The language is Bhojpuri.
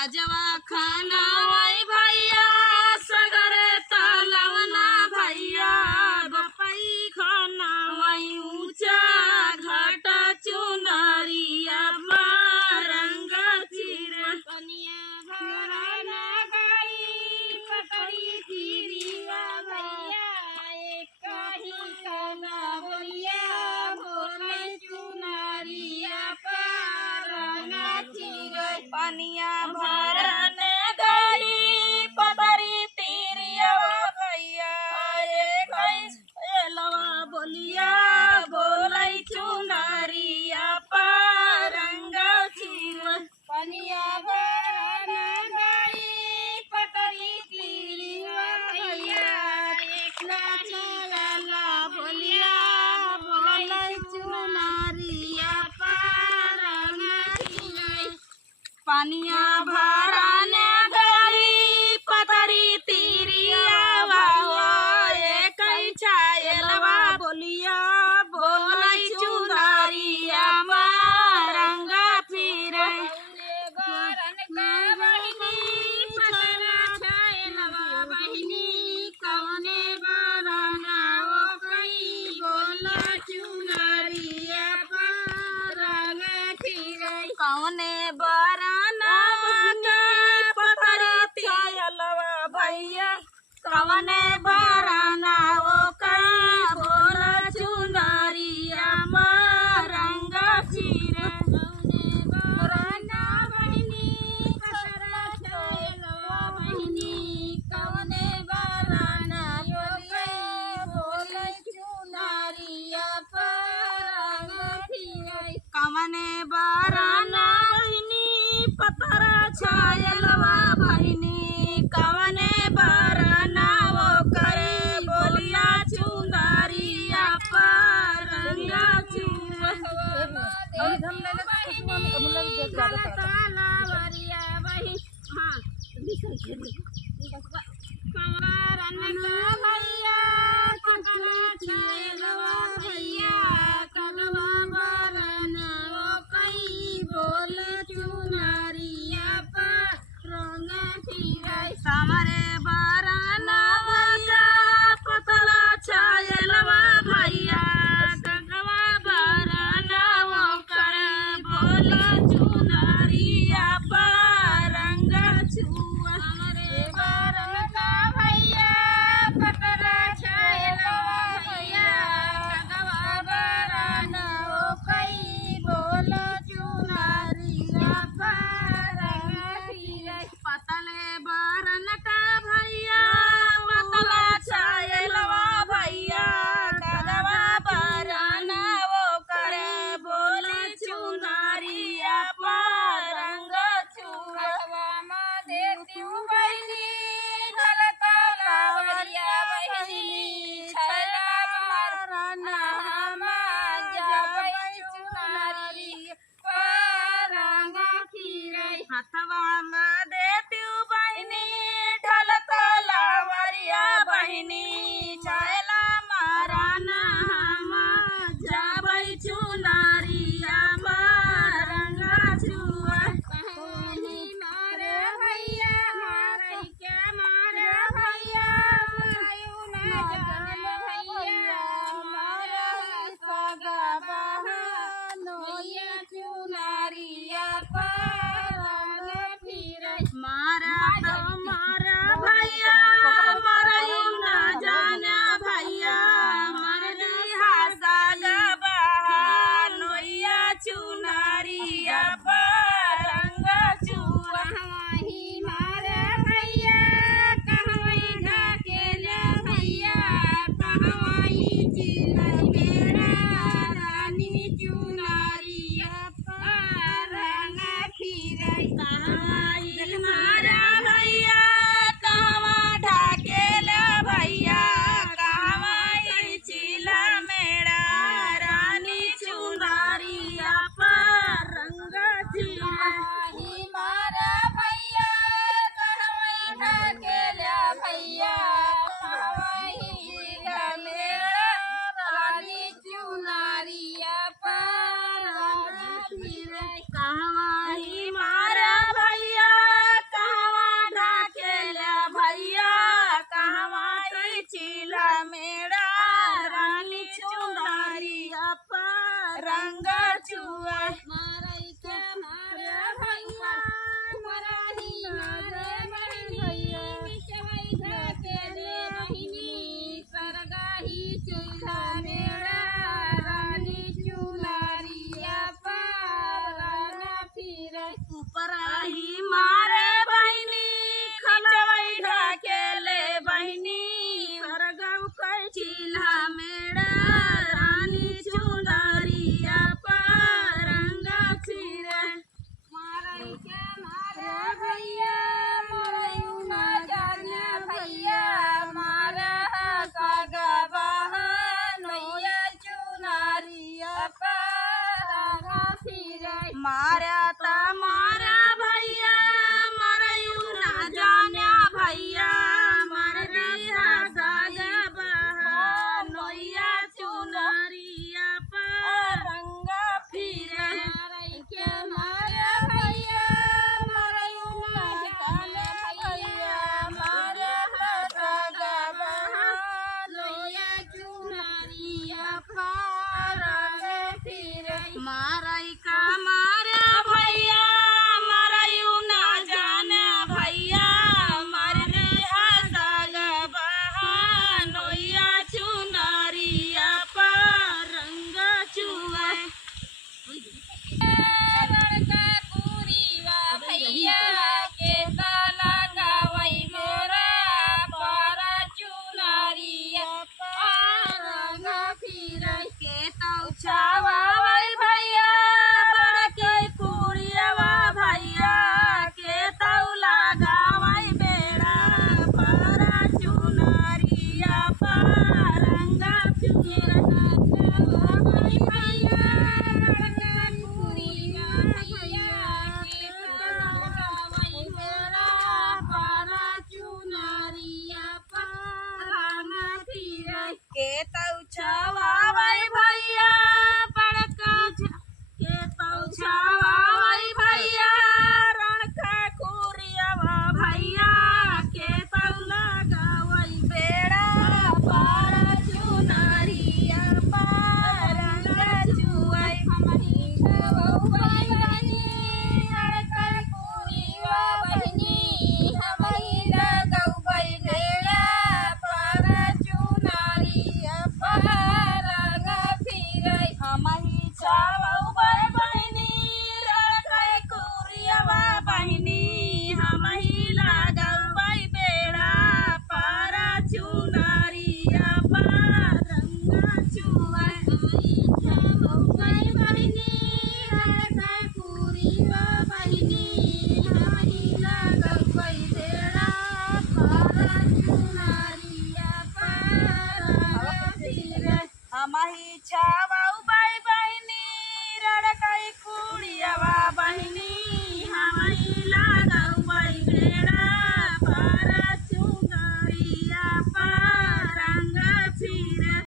आजवा खाना वाई भैया सगर तलवना भैया बपई खाना वाई ऊंचा घाट चुनरिया रंग चिरे कनिया भरना गई पकड़ी चिरिया भैया एक ही खाना बोलिया बोले चुनरिया रंग चिरे पनिया भरने गई पतरी तीरिया भैया लवा बोलिया बोलई चुनरिया रंग चिर पनिया भरने गई पतरी तीरिया भैया चला बोलिया बोलई चुनरिया रंग चिर पनिया भरने गई पतरी तीरिया भावा एक छायलवा बोलिया बोलई चुनरिया रंग फिर गरन का बहिनी पतरा छायलवा बहिनी कौने बरना ओ कई बोला चुनरिया रंग फिर कौने बरना भैया कवने बरना वो का बोला चुनरिया रंग फिर कौने बरना बहिनी पतरा छायलवा बहिनी कवने बरना वो का बोला चुनरिया रंग फिर कवने बरना बहिनी पतरा छायलवा बहिनी कवने बरना वो करे बोलिया चुनरिया रंग हमारे